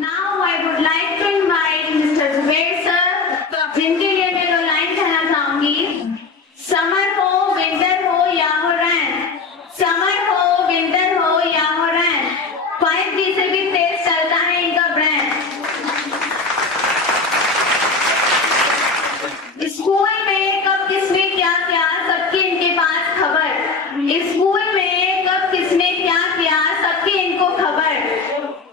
Now I would like to invite Mr. Zubair sir, जिनके लिए मैं दो लाइन कहना चाहूंगी। समर हो, विंटर हो या हो रैन, समर हो, विंटर हो या हो रैन, 5G से भी तेज चलता है इनका ब्रांड। स्कूल में कब किसने क्या किया, सबकी इनके पास खबर। स्कूल में कब किसने क्या किया, सबकी इनको खबर।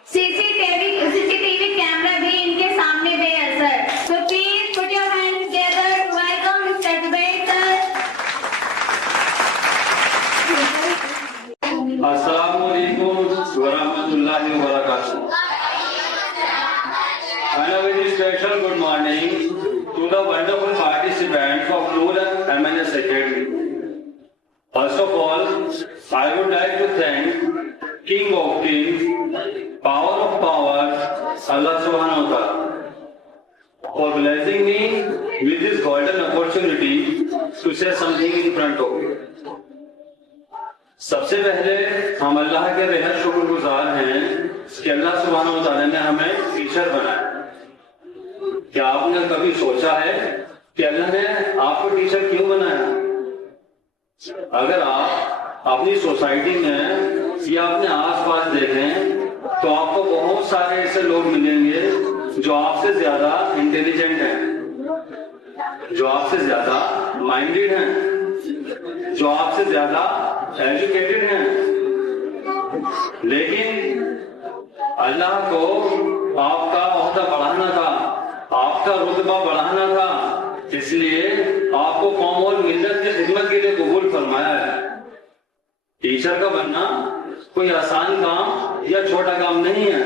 सीसीटीवी कैमरा भी इनके सामने बेअसर। So please put your hands together to welcome Mr. Zubair sir. Assalamualaikum warahmatullahi wabarakatuh. And a very special good morning to the wonderful participants of Noor MNS Academy. First of all, I would like to thank King of Kings, Power of Powers, Allah Subhanahu wa Ta'ala, for blessing me with this golden opportunity to say something in front of you. सबसे पहले हम अल्लाह के बेहद शुक्रगुजार हैं कि अल्लाह सुब्हानहू व तआला ने हमें टीचर बनाया। क्या आपने कभी सोचा है कि अल्लाह ने आपको टीचर क्यों बनाया? अगर आप अपनी सोसाइटी में या अपने आसपास देखें तो आपको बहुत सारे ऐसे लोग मिलेंगे जो आपसे ज्यादा इंटेलिजेंट हैं, जो आपसे ज्यादा माइंडेड हैं, जो आपसे ज्यादा एजुकेटेड हैं, लेकिन अल्लाह को आपका ओहदा बढ़ाना था, आपका रुतबा बढ़ाना था, इसलिए आपको कौम और मिल्लत की खिदमत के लिए कबूल फरमाया है। टीचर का बनना कोई आसान काम या छोटा काम नहीं है।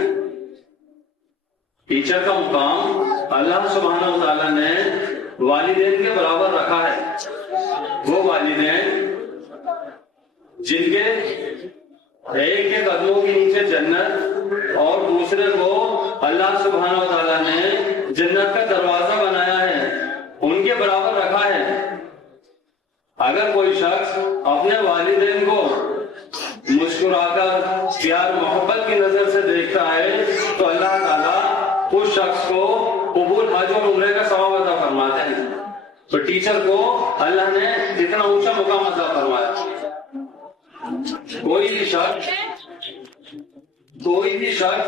टीचर का मुकाम अल्लाह सुब्हानहू व तआला ने वालिदैन के बराबर रखा है। वो वालिदैन जिनके एक के कदमों के नीचे जन्नत और दूसरे को अल्लाह सुब्हानहू व तआला ने जन्नत का दरवाजा बनाया है, उनके बराबर रखा है। अगर कोई शख्स अपने वालिदैन को मुस्कुराकर प्यार मोहब्बत की नजर से देखता है तो अल्लाह ताला उस शख्स को कबूल हज और उम्रे का सवाब अता फरमाते हैं। तो टीचर को अल्लाह ने इतना ऊंचा मुकाम अता फरमाया। कोई भी शख्स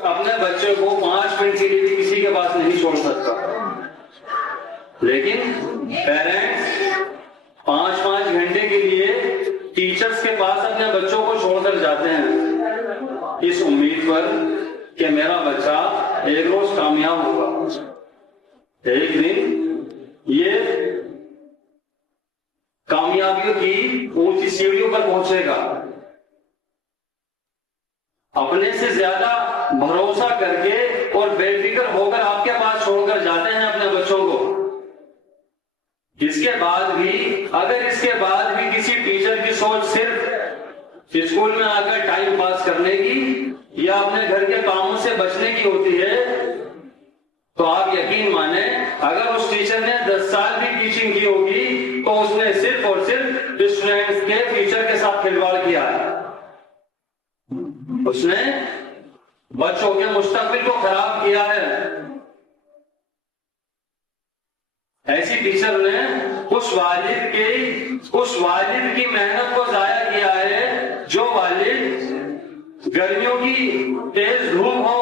अपने बच्चे को 5 मिनट के लिए भी किसी के पास नहीं छोड़ सकता, लेकिन पेरेंट्स 5-5 घंटे के लिए टीचर्स के पास अपने बच्चों को छोड़कर जाते हैं, इस उम्मीद पर कि मेरा बच्चा एक रोज कामयाब होगा, एक दिन ये कामयाबियों की ऊंची सीढ़ियों पर पहुंचेगा। अपने से ज्यादा भरोसा करके और बेफिक्र होकर आपके पास छोड़कर जाते हैं अपने बच्चों को। इसके बाद भी किसी टीचर की सोच सिर्फ स्कूल में आकर टाइम पास करने की या अपने घर के कामों से बचने की होती है, तो आप यकीन माने अगर उस टीचर ने 10 साल भी टीचिंग की होगी तो उसने सिर्फ और सिर्फ स्टूडेंट्स के फ्यूचर के साथ खिलवाड़ किया है। उसने बच्चों के मुस्तकबिल को खराब किया है। ऐसी टीचर ने उस वालिद की मेहनत को जाया किया है, जो वालिद गर्मियों की तेज धूप हो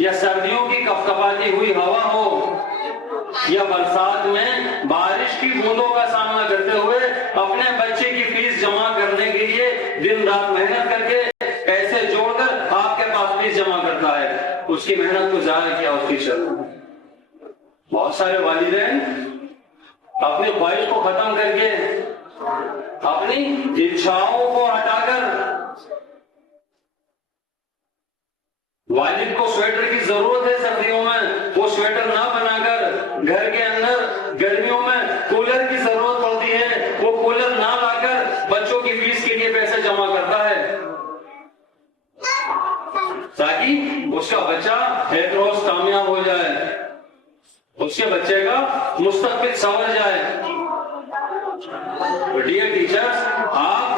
या सर्दियों की कपकपाती हुई हवा हो या बरसात में बारिश की बूंदों का सामना करते हुए अपने बच्चे की फीस जमा करने के लिए दिन रात मेहनत करके पैसे जोड़कर आपके पास फीस जमा करता है, उसकी मेहनत को जाया किया उस टीचर। बहुत सारे वालिदैन अपनी ख्वाहिश को खत्म करके, अपनी इच्छाओं को हटाकर, वालिद को स्वेटर की जरूरत है सर्दियों में, वो स्वेटर ना बनाकर घर के अंदर गर्मियों में कूलर की जरूरत पड़ती है, वो कूलर ना लाकर बच्चों की फीस के लिए पैसे जमा करता है ताकि उसका बच्चा एक रोज कामयाब हो जाए, उसके बच्चे का मुस्तकबिल संवर जाए। डियर टीचर्स, आप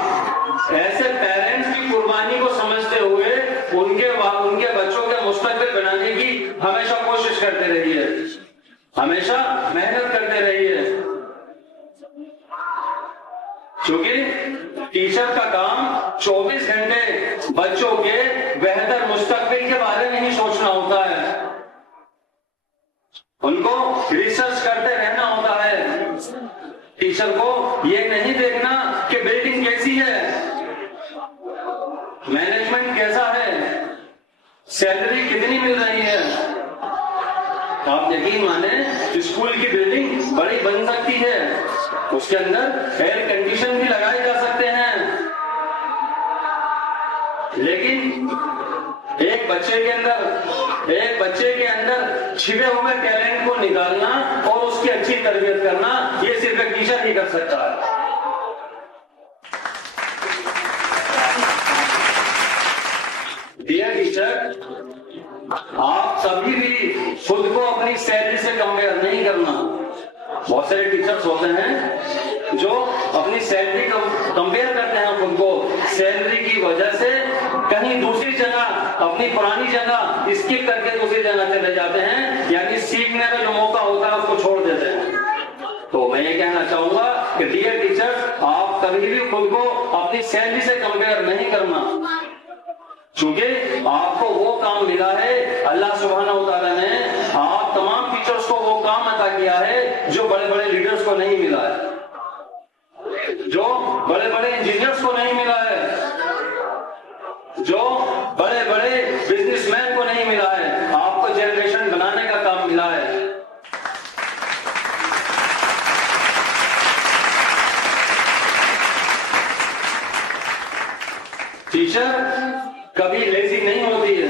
ऐसे पेरेंट्स की कुर्बानी को समझते हुए उनके बच्चों के मुस्तकबिल बनाने की हमेशा कोशिश करते रहिए, हमेशा मेहनत करते रहिए, क्योंकि टीचर का काम 24 घंटे बच्चों के बेहतर मुस्तकबिल के बारे में ही सोचना होता है। उनको रिसर्च करते रहना होता है। टीचर को ये नहीं देखना कि बिल्डिंग कैसी है, मैनेजमेंट कैसा है, सैलरी कितनी मिल रही है। आप यकीन माने स्कूल की बिल्डिंग बड़ी बन सकती है, उसके अंदर एयर कंडीशन भी लगाए जा सकते हैं, लेकिन एक बच्चे के अंदर छिपे हुए टैलेंट को निकालना और उसकी अच्छी तरबियत करना, ये सिर्फ एक टीचर ही कर सकता है। डियर टीचर, आप कभी भी खुद को अपनी सैलरी से कंपेयर नहीं करना। बहुत सारे टीचर्स होते हैं जो अपनी सैलरी कंपेयर करते हैं खुद को, सैलरी की वजह से कहीं दूसरी जगह, अपनी पुरानी जगह स्किप करके दूसरी जगह चले जाते हैं, यानी सीखने का जो मौका होता है उसको छोड़ देते हैं। तो मैं ये कहना चाहूंगा कि डियर टीचर्स, आप कभी भी खुद को अपनी सैलरी से कंपेयर नहीं करना, क्योंकि आपको वो काम मिला है, अल्लाह सुब्हानहू व तआला ने आप तमाम टीचर्स को वो काम अता किया है जो बड़े बड़े लीडर्स को नहीं मिला है, जो बड़े बड़े इंजीनियर्स को नहीं मिला है, जो बड़े बड़े बिजनेसमैन को नहीं मिला है। आपको जनरेशन बनाने का काम मिला है। टीचर कभी लेजी नहीं होती है,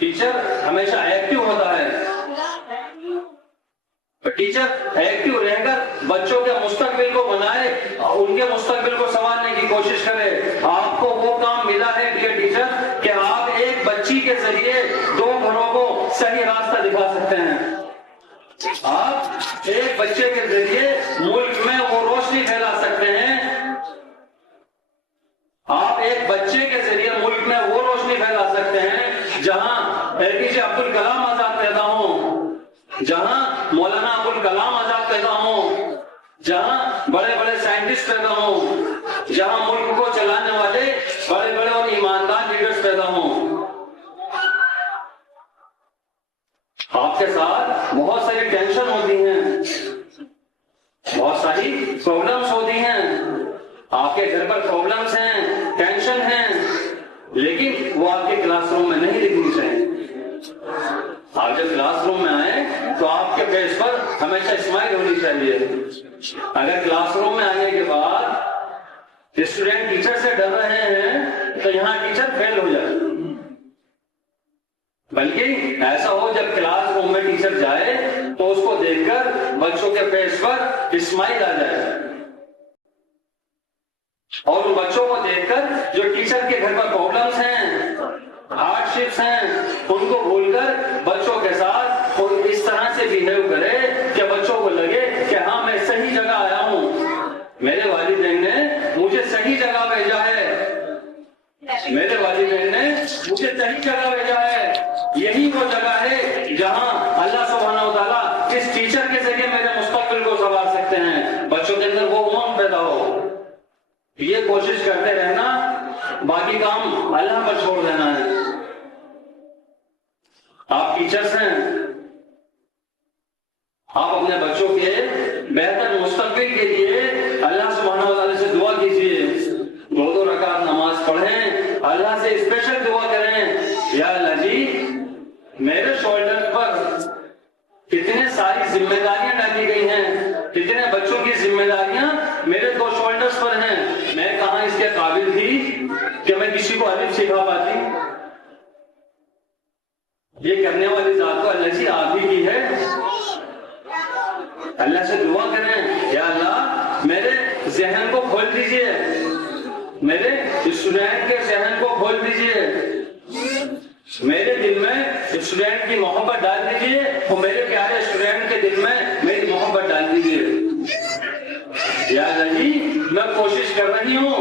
टीचर हमेशा एक्टिव होता है। टीचर एक्टिव रहकर बच्चों के मुस्तकबिल को बनाए, उनके मुस्तकबिल को संवारने की कोशिश करे। आपको वो काम मिला है डियर टीचर कि आप एक बच्ची के जरिए 2 घरों को सही रास्ता दिखा सकते हैं। आप एक बच्चे के जरिए मुल्क में वो रोशनी फैला सकते हैं। आप एक बच्चे के जरिए मुल्क में वो रोशनी फैला सकते हैं जहां एपीजे अब्दुल कलाम आजाद पैदा हो, जहां मौलाना अबुल कलाम आजाद पैदा हो, जहां बड़े बड़े साइंटिस्ट पैदा हो, जहां मुल्क को चलाने वाले बड़े बड़े और ईमानदार लीडर्स पैदा हो। आपके साथ बहुत सारी टेंशन होती हैं, बहुत सारी प्रॉब्लम्स होती हैं, आपके घर पर प्रॉब्लम्स हैं, टेंशन है, लेकिन वो आपके क्लासरूम में नहीं दिखनी चाहिए। आप जब क्लासरूम में आए तो आपके फेस पर हमेशा स्माइल होनी चाहिए। अगर क्लासरूम में आने के बाद स्टूडेंट टीचर से डर रहे हैं तो यहाँ टीचर फेल हो जाए, बल्कि ऐसा हो जब क्लासरूम में टीचर जाए तो उसको देखकर बच्चों के फेस पर स्माइल आ जाए, और उन बच्चों को देखकर जो टीचर के घर पर प्रॉब्लम्स हैं, हार्डशिप्स हैं, उनको भूलकर बच्चों के साथ वो इस तरह से बिहेव करे कि बच्चों को लगे कि हाँ मैं सही जगह आया हूँ, मेरे वालिदैन ने मुझे सही जगह भेजा है, मेरे वालिदैन ने मुझे सही जगह भेजा है। यही वो जगह है जहाँ अल्लाह सुब्हानहू व तआला इस टीचर के जरिए मेरे मुस्तकबिल को संवार सकते हैं, बच्चों के अंदर वो उमंग पैदा हो। ये कोशिश करते रहना, बाकी काम अल्लाह पर छोड़ देना है। आप टीचर्स हैं, आप अपने बच्चों के बेहतर मुस्तकबिल के लिए अल्लाह सुब्हानहू व तआला से दुआ कीजिए, 2 रकात नमाज पढ़ें, अल्लाह से स्पेशल दुआ करें, या अल्लाह जी मेरे शोल्डर पर कितने सारी जिम्मेदारियां डाली गई हैं, कितने बच्चों की जिम्मेदारियां मेरे 2 शोल्डर्स पर हैं, मैं कहां इसके काबिल थी कि मैं किसी को अलिफ सिखा पाती। ये करने वाली जात तो अल्लाह जी आप ही की है। अल्लाह से दुआ करें, या अल्लाह मेरे जहन को खोल दीजिए, मेरे स्टूडेंट के जहन को खोल दीजिए, मेरे दिल में स्टूडेंट की मोहब्बत डाल दीजिए, और मेरे प्यारे स्टूडेंट के दिल में मेरी मोहब्बत डाल दीजिए। या अल्लाह जी मैं कोशिश कर रही हूं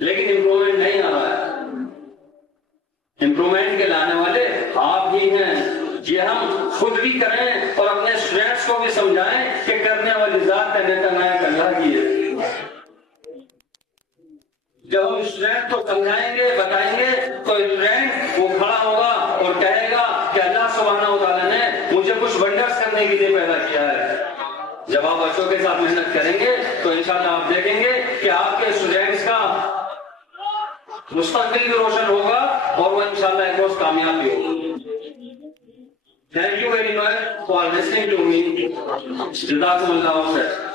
लेकिन इम्प्रूवमेंट नहीं आ रहा है, इंप्रूवमेंट के लाने वाले आप ही हैं। ये हम खुद भी करें और अपने स्टूडेंट्स को भी समझाएं कि करने वाली जात का नेता नायक अल्लाह की है। जब हम स्टूडेंट को समझाएंगे बताएंगे तो स्टूडेंट वो खड़ा होगा और कहेगा कि अल्लाह सुब्हानहू व तआला ने मुझे कुछ वंडर्स करने के लिए पैदा किया है। जब आप बच्चों के साथ मेहनत करेंगे तो इंशाल्लाह आप देखेंगे कि आपके स्टूडेंट्स का मुस्तकबिल भी रोशन होगा और वो इंशाल्लाह एक रोज कामयाब भी होगा। Thank you very much for listening to me. जज़ाकुमुल्लाह खैर।